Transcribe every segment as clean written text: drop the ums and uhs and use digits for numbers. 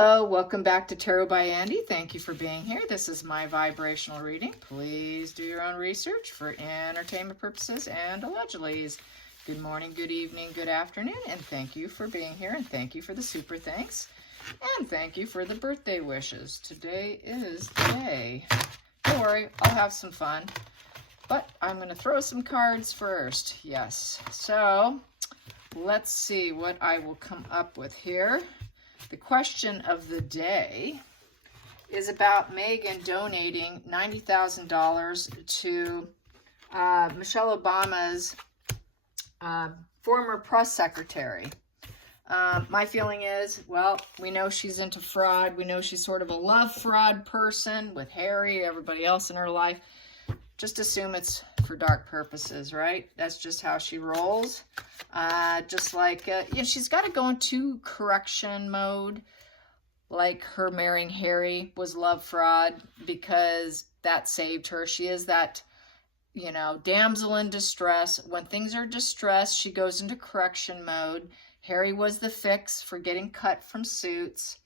Hello, welcome back to Tarot by Andy. Thank you for being here. This is my vibrational reading. Please do your own research for entertainment purposes and allegedly. Good morning, good evening, good afternoon, and thank you for being here, and thank you for the super thanks, and thank you for the birthday wishes. Today is the day. Don't worry, I'll have some fun, but I'm going to throw some cards first. Yes, so let's see what I will come up with here. The question of the day is about Megan donating $90,000 to Michelle Obama's former press secretary. My feeling is, well, we know she's into fraud. We know she's sort of a love fraud person with Harry, everybody else in her life. Just assume it's for dark purposes, right? That's just how she rolls. Just like, she's got to go into correction mode, like her marrying Harry was love fraud, because that saved her. She is that, damsel in distress. When things are distressed, she goes into correction mode. Harry was the fix for getting cut from Suits.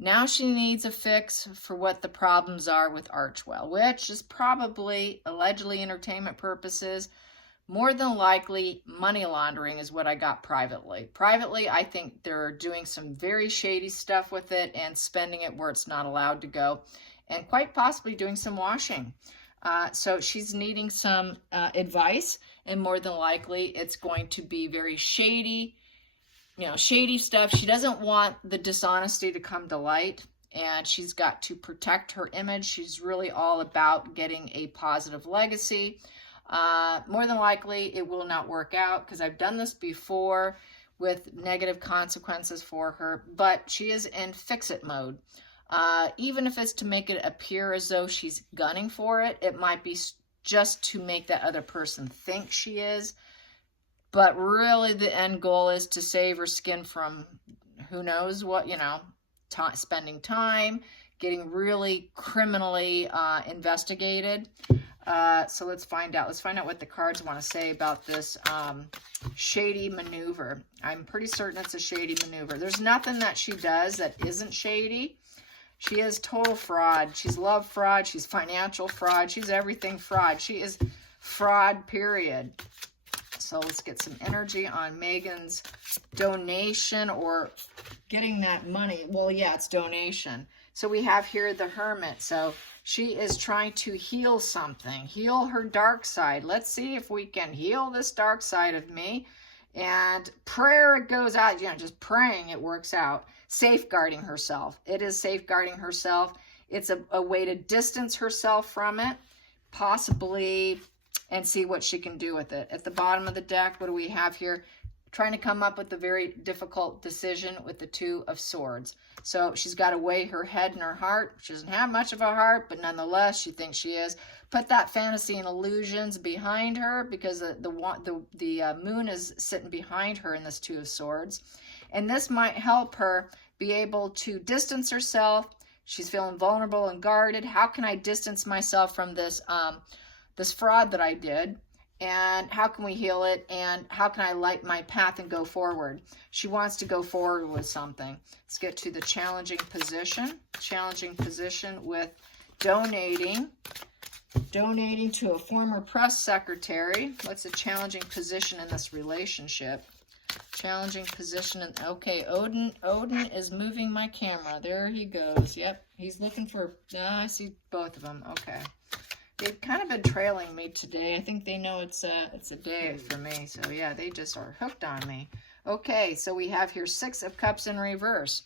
Now she needs a fix for what the problems are with Archwell, which is probably, allegedly, entertainment purposes. More than likely, money laundering is what I got privately. Privately, I think they're doing some very shady stuff with it and spending it where it's not allowed to go, and quite possibly doing some washing. So she's needing some advice, and more than likely, it's going to be very shady, shady stuff. She doesn't want the dishonesty to come to light, and she's got to protect her image. She's really all about getting a positive legacy. More than likely, it will not work out, because I've done this before with negative consequences for her, but she is in fix-it mode. Even if it's to make it appear as though she's gunning for it, it might be just to make that other person think she is. But really, the end goal is to save her skin from who knows what, spending time, getting really criminally investigated. So let's find out. Let's find out what the cards want to say about this shady maneuver. I'm pretty certain it's a shady maneuver. There's nothing that she does that isn't shady. She is total fraud. She's love fraud. She's financial fraud. She's everything fraud. She is fraud, period. So let's get some energy on Megan's donation or getting that money. Well, yeah, it's donation. So we have here the Hermit. So she is trying to heal something, heal her dark side. Let's see if we can heal this dark side of me. And prayer, it goes out, just praying, it works out. Safeguarding herself. It is safeguarding herself. It's a way to distance herself from it, possibly, and see what she can do with it. At the bottom of the deck, what do we have here? Trying to come up with a very difficult decision with the Two of Swords. So she's got to weigh her head and her heart. She doesn't have much of a heart, but nonetheless, she thinks she is. Put that fantasy and illusions behind her, because the moon is sitting behind her in this Two of Swords. And this might help her be able to distance herself. She's feeling vulnerable and guarded. How can I distance myself from this this fraud that I did, and how can we heal it, and how can I light my path and go forward? She wants to go forward with something. Let's get to the challenging position. Challenging position with donating to a former press secretary. What's a challenging position in this relationship? Challenging position. Okay, Odin is moving my camera. There he goes. Yep, he's looking for, I see both of them. Okay. They've kind of been trailing me today. I think they know it's a day for me. So yeah, they just are hooked on me. Okay, so we have here Six of Cups in reverse.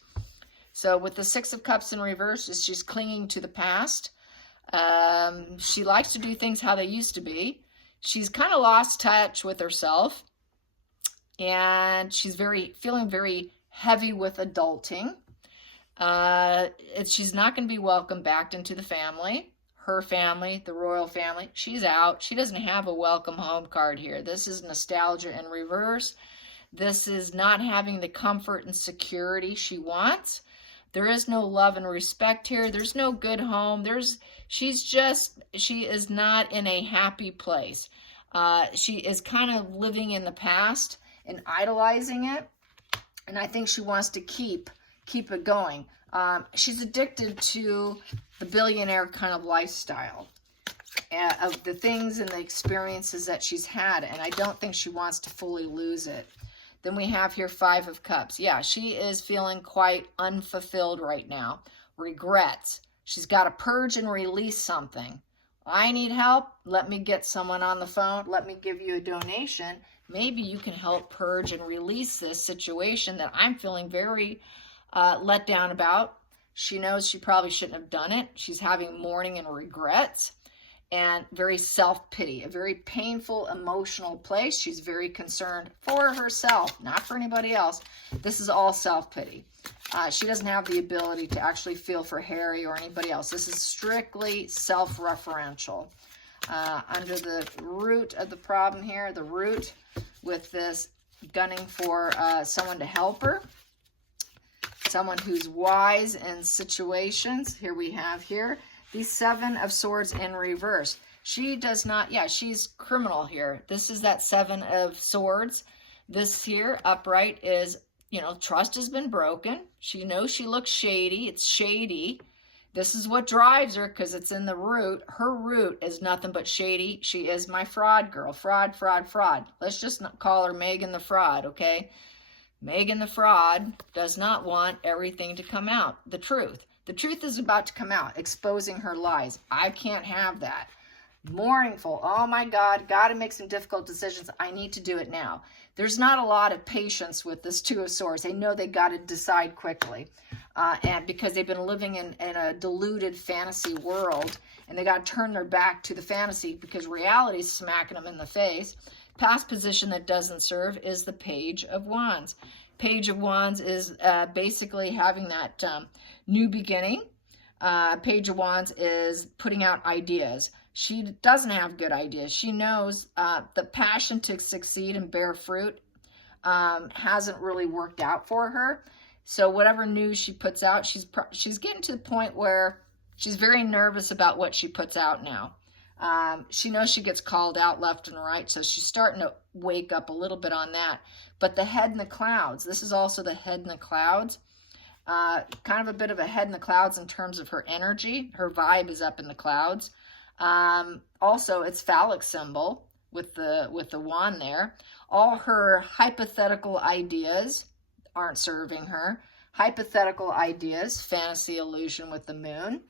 So with the Six of Cups in reverse, she's clinging to the past. She likes to do things how they used to be. She's kind of lost touch with herself. And she's feeling very heavy with adulting. She's not going to be welcomed back into the family. Her family, the royal family, she's out. She doesn't have a welcome home card here. This is nostalgia in reverse. This is not having the comfort and security she wants. There is no love and respect here. There's no good home. She is not in a happy place. She is kind of living in the past and idolizing it. And I think she wants to keep it going. She's addicted to the billionaire kind of lifestyle, of the things and the experiences that she's had, and I don't think she wants to fully lose it. Then we have here 5 of Cups. Yeah, she is feeling quite unfulfilled right now. Regrets. She's got to purge and release something. I need help. Let me get someone on the phone. Let me give you a donation. Maybe you can help purge and release this situation that I'm feeling very let down about. She knows she probably shouldn't have done it. She's having mourning and regrets and very self-pity, a very painful, emotional place. She's very concerned for herself, not for anybody else. This is all self-pity. She doesn't have the ability to actually feel for Harry or anybody else. This is strictly self-referential. Under the root of the problem here, the root with this gunning for someone to help her, someone who's wise in situations. Here we have here the 7 of Swords in reverse. She does not, yeah, she's criminal here. This is that 7 of Swords. This here, upright, is, you know, trust has been broken. She knows she looks shady. It's shady. This is what drives her because it's in the root. Her root is nothing but shady. She is my fraud girl. Fraud, fraud, fraud. Let's just not call her Megan the Fraud, okay? Megan the Fraud does not want everything to come out. The truth. The truth is about to come out, exposing her lies. I can't have that. Mournful. Oh my God, got to make some difficult decisions. I need to do it now. There's not a lot of patience with this 2 of Swords. They know they got to decide quickly. And because they've been living in a deluded fantasy world, and they got to turn their back to the fantasy because reality is smacking them in the face. Past position that doesn't serve is the Page of Wands. Page of Wands is basically having that new beginning. Page of Wands is putting out ideas. She doesn't have good ideas. She knows the passion to succeed and bear fruit hasn't really worked out for her. So whatever news she puts out, she's getting to the point where she's very nervous about what she puts out now. She knows she gets called out left and right, so she's starting to wake up a little bit on that. But the head in the clouds, this is also the head in the clouds. Kind of a bit of a head in the clouds in terms of her energy. Her vibe is up in the clouds. Also, it's phallic symbol with the wand there. All her hypothetical ideas aren't serving her. Hypothetical ideas, fantasy illusion with the moon,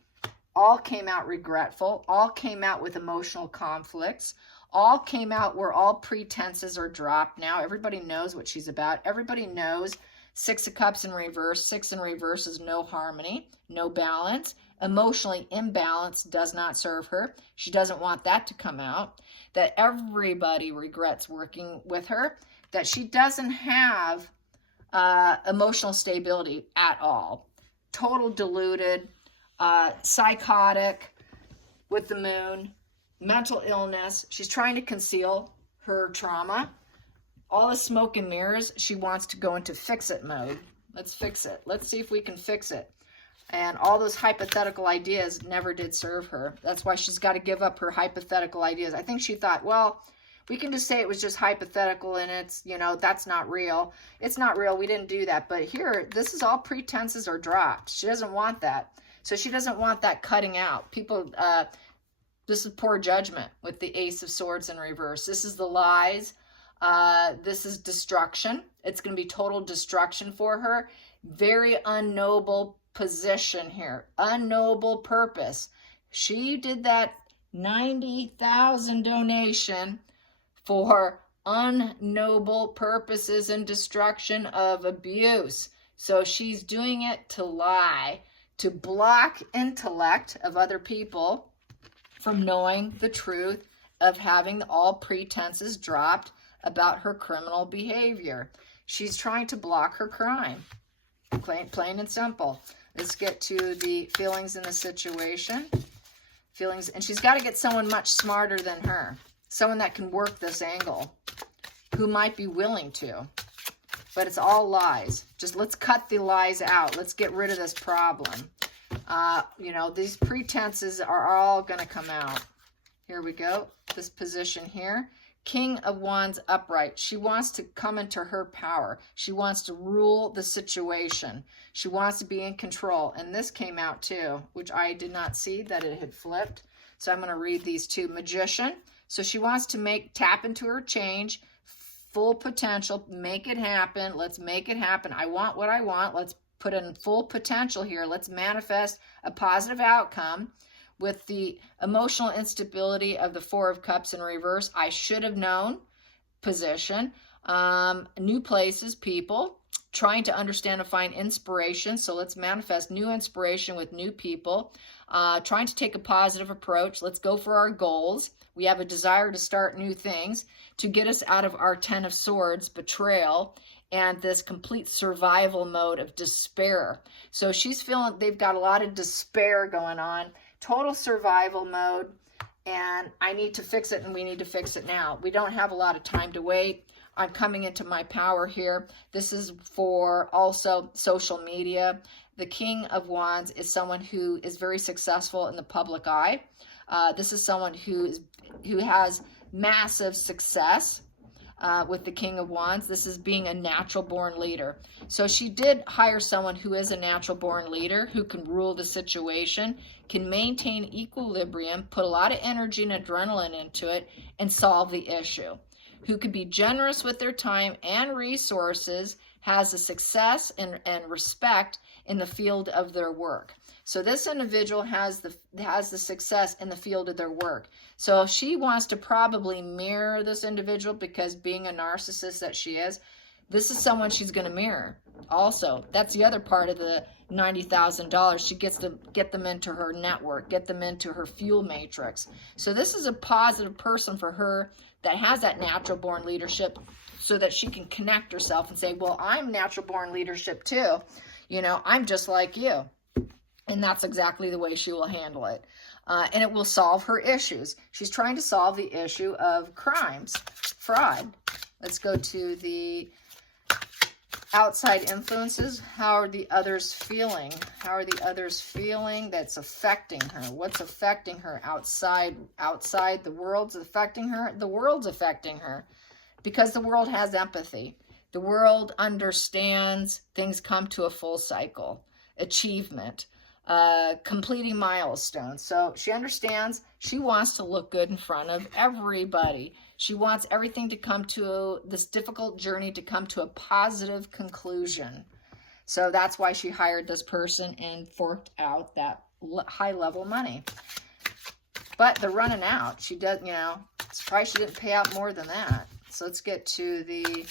all came out regretful, all came out with emotional conflicts, all came out where all pretenses are dropped now. Everybody knows what she's about. Everybody knows 6 of Cups in reverse. 6 in reverse is no harmony, no balance. Emotionally imbalanced does not serve her. She doesn't want that to come out. That everybody regrets working with her. That she doesn't have emotional stability at all. Total deluded, psychotic with the moon, mental illness. She's trying to conceal her trauma. All the smoke and mirrors, she wants to go into fix-it mode. Let's fix it. Let's see if we can fix it. And all those hypothetical ideas never did serve her. That's why she's got to give up her hypothetical ideas. I think she thought, well, we can just say it was just hypothetical and it's, you know, that's not real. It's not real. We didn't do that. But here, this is all pretenses are dropped. She doesn't want that. So she doesn't want that cutting out. People, this is poor judgment with the Ace of Swords in reverse. This is the lies. This is destruction. It's going to be total destruction for her. Very unnoble position here. Unnoble purpose. She did that 90,000 donation for unnoble purposes and destruction of abuse. So she's doing it to lie, to block intellect of other people from knowing the truth of having all pretenses dropped about her criminal behavior. She's trying to block her crime. Plain and simple. Let's get to the feelings in the situation. Feelings, and she's got to get someone much smarter than her. Someone that can work this angle, who might be willing to. But it's all lies. Just let's cut the lies out. Let's get rid of this problem. You know, these pretenses are all going to come out. Here we go. This position here. King of Wands upright. She wants to come into her power. She wants to rule the situation. She wants to be in control. And this came out too, which I did not see that it had flipped. So I'm going to read these two. Magician. So she wants to tap into her change, full potential, make it happen. Let's make it happen. I want what I want. Let's put in full potential here. Let's manifest a positive outcome. With the emotional instability of the Four of Cups in reverse, I should have known position, new places, people, trying to understand and find inspiration. So let's manifest new inspiration with new people, trying to take a positive approach. Let's go for our goals. We have a desire to start new things to get us out of our 10 of Swords, betrayal, and this complete survival mode of despair. So she's feeling they've got a lot of despair going on. Total survival mode, and I need to fix it, and we need to fix it now. We don't have a lot of time to wait. I'm coming into my power here. This is for also social media. The King of Wands is someone who is very successful in the public eye. This is someone who has massive success. With the King of Wands, this is being a natural born leader. So she did hire someone who is a natural born leader, who can rule the situation, can maintain equilibrium, put a lot of energy and adrenaline into it, and solve the issue. Who can be generous with their time and resources, has a success and respect in the field of their work. So this individual has the success in the field of their work. So she wants to probably mirror this individual, because being a narcissist that she is, this is someone she's going to mirror. Also, that's the other part of the $90,000. She gets to get them into her network, get them into her fuel matrix. So this is a positive person for her that has that natural born leadership, so that she can connect herself and say, well, I'm natural born leadership too. You know, I'm just like you. And that's exactly the way she will handle it. And it will solve her issues. She's trying to solve the issue of crimes, fraud. Let's go to the outside influences. How are the others feeling? How are the others feeling that's affecting her? What's affecting her outside? The world's affecting her. The world's affecting her because the world has empathy. The world understands things come to a full cycle. Achievement. Completing milestones. So she understands she wants to look good in front of everybody. She wants everything to come to this difficult journey to come to a positive conclusion. So that's why she hired this person and forked out that high level money. But they're running out. She does, you know, surprised she didn't pay out more than that. So let's get to the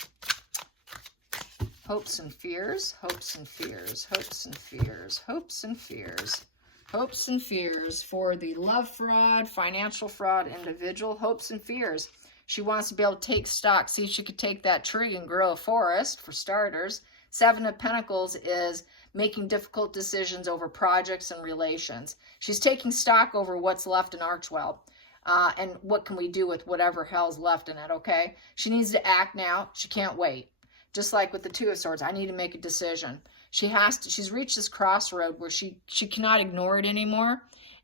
hopes and fears, hopes and fears, hopes and fears, hopes and fears, hopes and fears for the love fraud, financial fraud individual, hopes and fears. She wants to be able to take stock, see if she could take that tree and grow a forest, for starters. Seven of Pentacles is making difficult decisions over projects and relations. She's taking stock over what's left in Archwell. And what can we do with whatever hell's left in it, okay? She needs to act now. She can't wait. Just like with the Two of Swords, I need to make a decision. She's reached this crossroad where she cannot ignore it anymore.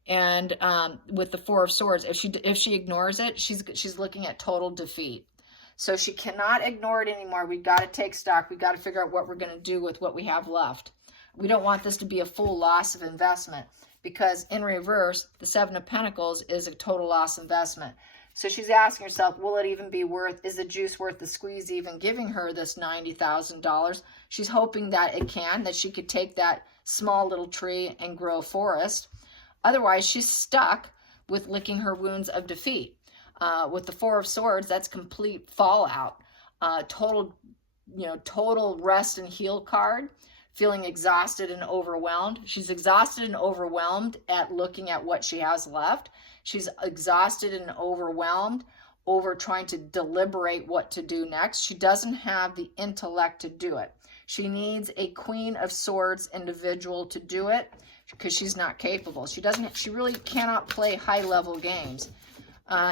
And with the Four of Swords, if she ignores it, she's looking at total defeat. So she cannot ignore it anymore. We got to take stock. We got to figure out what we're going to do with what we have left. We don't want this to be a full loss of investment, because in reverse, the Seven of Pentacles is a total loss investment. So she's asking herself, will it even be worth, is the juice worth the squeeze even giving her this $90,000? She's hoping that it can, that she could take that small little tree and grow a forest. Otherwise, she's stuck with licking her wounds of defeat. With the Four of Swords, that's complete fallout. Total rest and heal card. Feeling exhausted and overwhelmed. She's exhausted and overwhelmed at looking at what she has left. She's exhausted and overwhelmed over trying to deliberate what to do next. She doesn't have the intellect to do it. She needs a Queen of Swords individual to do it, because she's not capable. She really cannot play high-level games.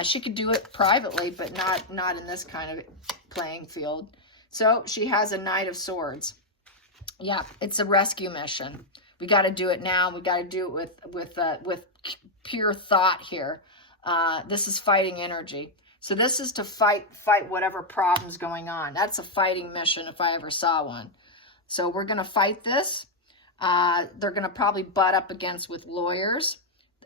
She could do it privately, but not in this kind of playing field. So she has a Knight of Swords. Yeah, it's a rescue mission. We got to do it now. We got to do it with pure thought here. This is fighting energy. So this is to fight whatever problem's going on. That's a fighting mission if I ever saw one. So we're going to fight this. They're going to probably butt up against with lawyers.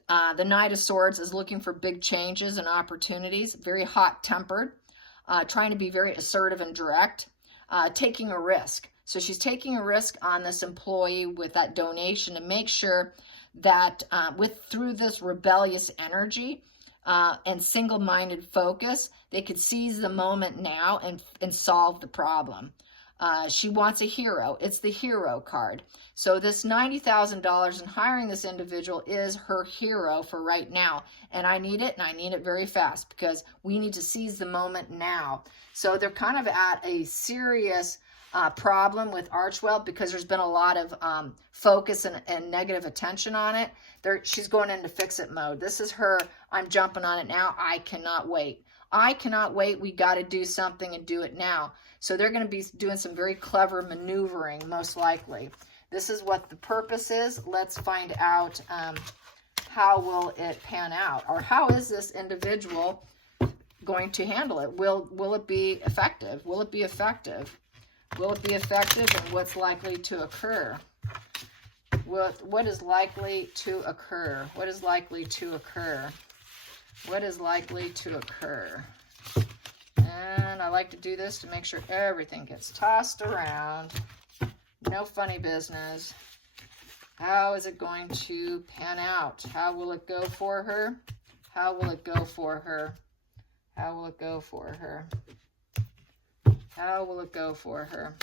The Knight of Swords is looking for big changes and opportunities, very hot-tempered, trying to be very assertive and direct, taking a risk. So she's taking a risk on this employee with that donation to make sure that through this rebellious energy and single-minded focus, they could seize the moment now and solve the problem. She wants a hero. It's the hero card. So this $90,000 in hiring this individual is her hero for right now. And I need it, and I need it very fast because we need to seize the moment now. So they're kind of at a serious problem with Archwell because there's been a lot of focus and negative attention on it. She's going into fix-it mode. This is her, I'm jumping on it now. I cannot wait. I cannot wait. We got to do something and do it now. So they're going to be doing some very clever maneuvering, most likely. This is what the purpose is. Let's find out how will it pan out, or how is this individual going to handle it? Will it be effective? Will it be effective? Will it be effective, and what's likely to occur? What is likely to occur? What is likely to occur? What is likely to occur? And I like to do this to make sure everything gets tossed around. No funny business. How is it going to pan out? How will it go for her? How will it go for her? How will it go for her? How will it go for her?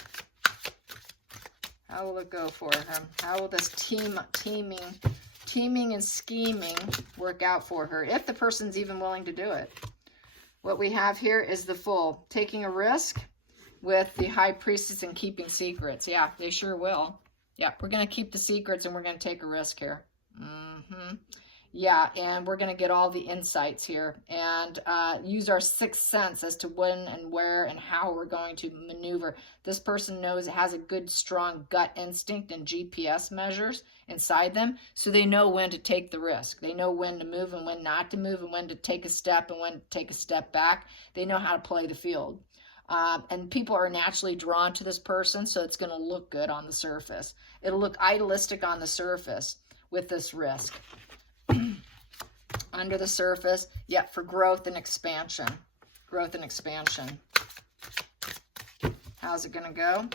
How will it go for her? How will this teaming and scheming work out for her, if the person's even willing to do it? What we have here is the Fool, taking a risk with the High Priestess and keeping secrets. Yeah, they sure will. Yeah, we're going to keep the secrets and we're going to take a risk here. Yeah, and we're going to get all the insights here and use our sixth sense as to when and where and how we're going to maneuver. This person has a good, strong gut instinct and GPS measures inside them, so they know when to take the risk. They know when to move and when not to move, and when to take a step and when to take a step back. They know how to play the field. And people are naturally drawn to this person, so it's going to look good on the surface. It'll look idealistic on the surface with this risk. Under the surface, yet for growth and expansion. Growth and expansion. How's it going to go?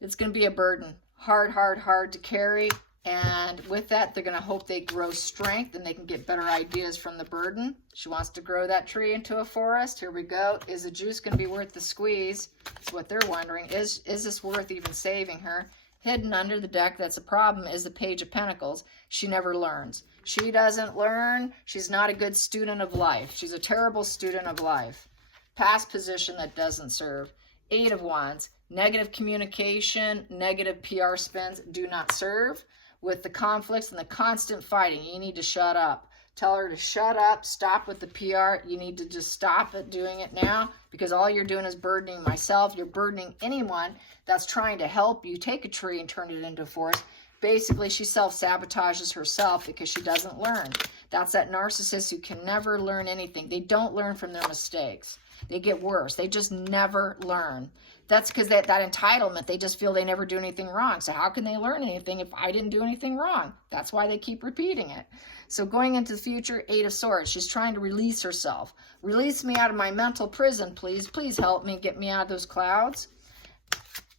It's going to be a burden. Hard to carry. And with that, they're going to hope they grow strength and they can get better ideas from the burden. She wants to grow that tree into a forest. Here we go. Is the juice going to be worth the squeeze? That's what they're wondering. Is this worth even saving her? Hidden under the deck, that's a problem, is the Page of Pentacles. She never learns. She doesn't learn. She's not a good student of life. She's a terrible student of life. Past position that doesn't serve. Eight of Wands. Negative communication, negative PR spins do not serve. With the conflicts and the constant fighting, you need to shut up. Tell her to shut up, stop with the PR. You need to just stop doing it now, because all you're doing is burdening myself. You're burdening anyone that's trying to help you take a tree and turn it into a forest. Basically, she self-sabotages herself because she doesn't learn. That's that narcissist who can never learn anything. They don't learn from their mistakes. They get worse. They just never learn. That's because that entitlement, they just feel they never do anything wrong. So how can they learn anything if I didn't do anything wrong? That's why they keep repeating it. So going into the future, Eight of Swords, she's trying to release herself. Release me out of my mental prison, please. Please help me get me out of those clouds.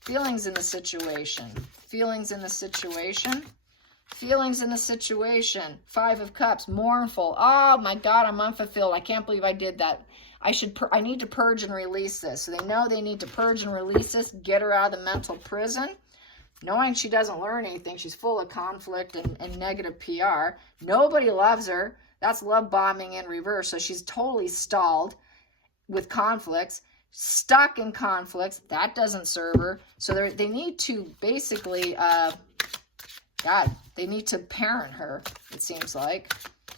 Feelings in the situation. Feelings in the situation. Feelings in the situation. Five of Cups, mournful. Oh my God, I'm unfulfilled. I can't believe I did that. I need to purge and release this. So they know they need to purge and release this, get her out of the mental prison. Knowing she doesn't learn anything, she's full of conflict and negative PR. Nobody loves her. That's love bombing in reverse. So she's totally stalled with conflicts, stuck in conflicts. That doesn't serve her. So they need to basically, they need to parent her, it seems like.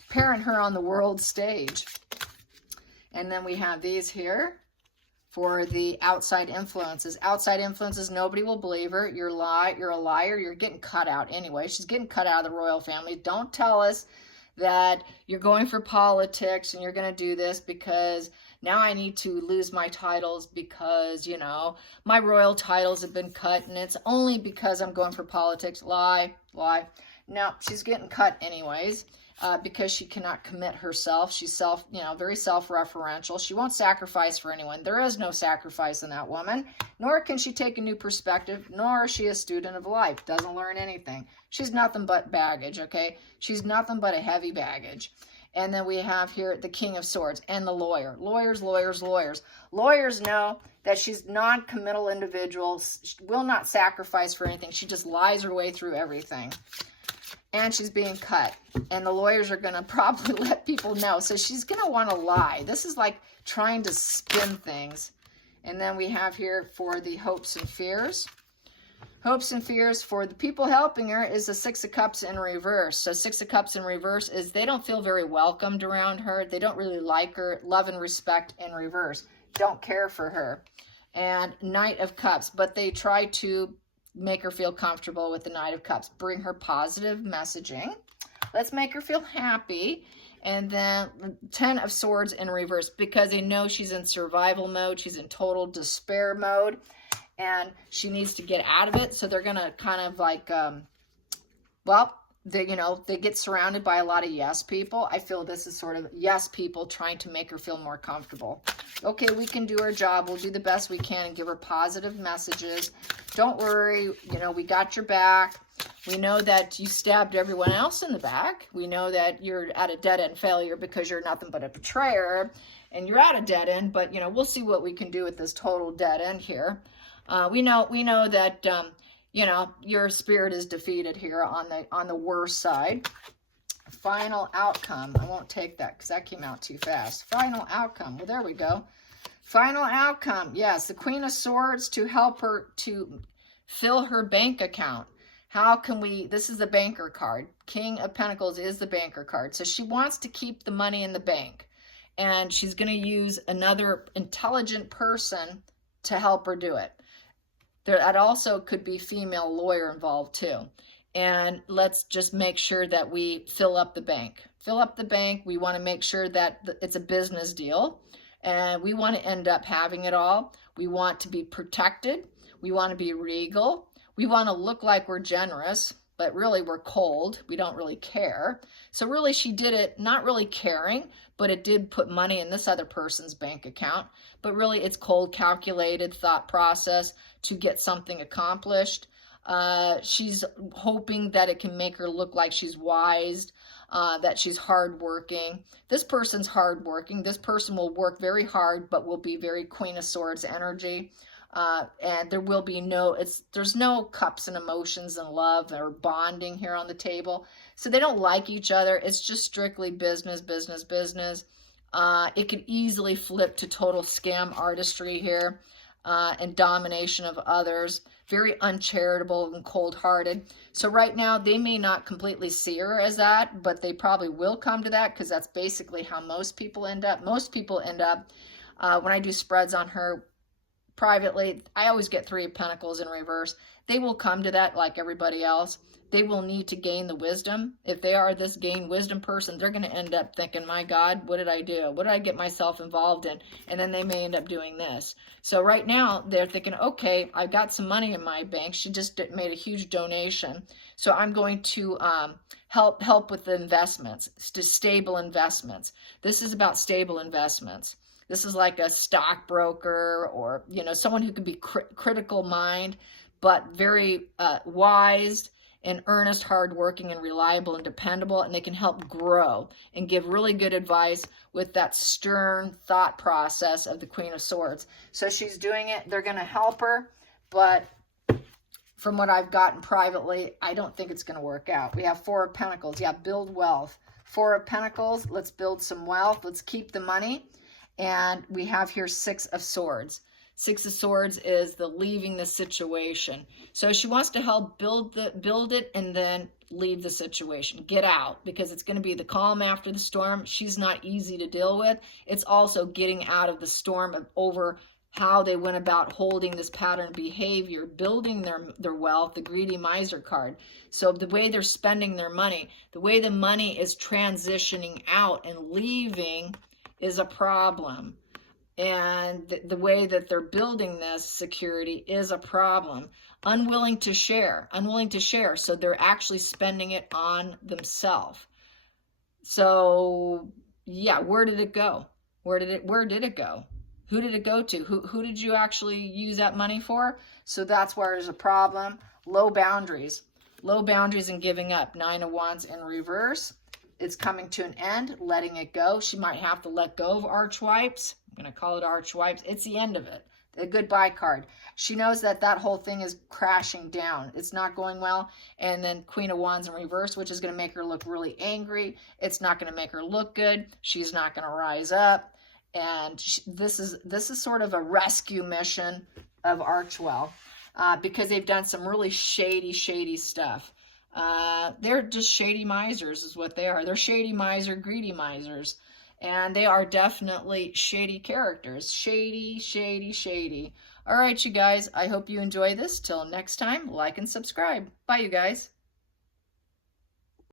Parent her on the world stage. And then we have these here for the outside influences. Outside influences, nobody will believe her. You're a liar. You're getting cut out anyway. She's getting cut out of the royal family. Don't tell us that you're going for politics and you're going to do this because now I need to lose my titles because, you know, my royal titles have been cut and it's only because I'm going for politics. Lie, lie. No, she's getting cut anyways. Because she cannot commit herself. She's very self-referential. She won't sacrifice for anyone. There is no sacrifice in that woman, nor can she take a new perspective, nor is she a student of life. Doesn't learn anything. She's nothing but baggage, okay? She's nothing but a heavy baggage. And then we have here the King of Swords and the lawyer. Lawyers, lawyers, lawyers. Lawyers know that she's non-committal individual, will not sacrifice for anything. She just lies her way through everything. And she's being cut. And the lawyers are going to probably let people know. So she's going to want to lie. This is like trying to spin things. And then we have here for the hopes and fears. Hopes and fears for the people helping her is the Six of Cups in reverse. So Six of Cups in reverse is they don't feel very welcomed around her. They don't really like her. Love and respect in reverse. Don't care for her. And Knight of Cups. But they try to make her feel comfortable with the Knight of Cups. Bring her positive messaging. Let's make her feel happy. And then 10 of Swords in reverse because they know she's in survival mode. She's in total despair mode. And she needs to get out of it. So they're going to kind of like, they get surrounded by a lot of yes people. I feel this is sort of yes people trying to make her feel more comfortable. Okay, we can do our job. We'll do the best we can and give her positive messages. Don't worry, we got your back. We know that you stabbed everyone else in the back. We know that you're at a dead-end failure because you're nothing but a betrayer. And you're at a dead end, but, we'll see what we can do with this total dead end here. We know that, your spirit is defeated here on the worst side. Final outcome. I won't take that because that came out too fast. Final outcome. Well, there we go. Final outcome. Yes, the Queen of Swords to help her to fill her bank account. How can we, this is the banker card. King of Pentacles is the banker card. So she wants to keep the money in the bank. And she's going to use another intelligent person to help her do it. That also could be female lawyer involved too. And let's just make sure that we fill up the bank. Fill up the bank. We want to make sure that it's a business deal. And we want to end up having it all. We want to be protected. We want to be regal. We want to look like we're generous, but really we're cold. We don't really care. So really she did it not really caring, but it did put money in this other person's bank account. But really it's cold, calculated thought process to get something accomplished. She's hoping that it can make her look like she's wise, that she's hardworking. This person's hardworking. This person will work very hard, but will be very Queen of Swords energy. And there will be there's no cups and emotions and love or bonding here on the table. So they don't like each other. It's just strictly business, business, business. It could easily flip to total scam artistry here, and domination of others. Very uncharitable and cold-hearted. So right now, they may not completely see her as that, but they probably will come to that because that's basically how most people end up. Most people end up, when I do spreads on her privately, I always get 3 of Pentacles in reverse. They will come to that like everybody else. They will need to gain the wisdom. If they are this gain wisdom person, they're going to end up thinking, my God, what did I do? What did I get myself involved in? And then they may end up doing this. So right now they're thinking, okay, I've got some money in my bank. She just made a huge donation. So I'm going to help with the investments, stable investments. This is about stable investments. This is like a stockbroker or, someone who can be critical mind, but very wise and earnest, hardworking, and reliable and dependable, and they can help grow and give really good advice with that stern thought process of the Queen of Swords. So she's doing it. They're going to help her, but from what I've gotten privately, I don't think it's going to work out. We have 4 of Pentacles. Yeah, build wealth. 4 of Pentacles. Let's build some wealth. Let's keep the money. And we have here 6 of Swords. 6 of Swords is the leaving the situation. So she wants to help build it and then leave the situation. Get out, because it's going to be the calm after the storm. She's not easy to deal with. It's also getting out of the storm of how they went about holding this pattern of behavior, building their wealth, the greedy miser card. So the way they're spending their money, the way the money is transitioning out and leaving is a problem. And the way that they're building this security is a problem. Unwilling to share. So they're actually spending it on themselves. So yeah, where did it go? Where did it go? Who did it go to? Who did you actually use that money for? So that's where there's a problem. Low boundaries and giving up. 9 of Wands in reverse. It's coming to an end, letting it go. She might have to let go of Archwipes. I'm going to call it Archwipes. It's the end of it. A goodbye card. She knows that that whole thing is crashing down. It's not going well. And then Queen of Wands in reverse, which is going to make her look really angry. It's not going to make her look good. She's not going to rise up. And this is sort of a rescue mission of Archwell because they've done some really shady stuff. They're just shady misers is what they are. They're shady miser, greedy misers. And they are definitely shady characters. Shady. All right, you guys. I hope you enjoy this. Till next time, like and subscribe. Bye, you guys.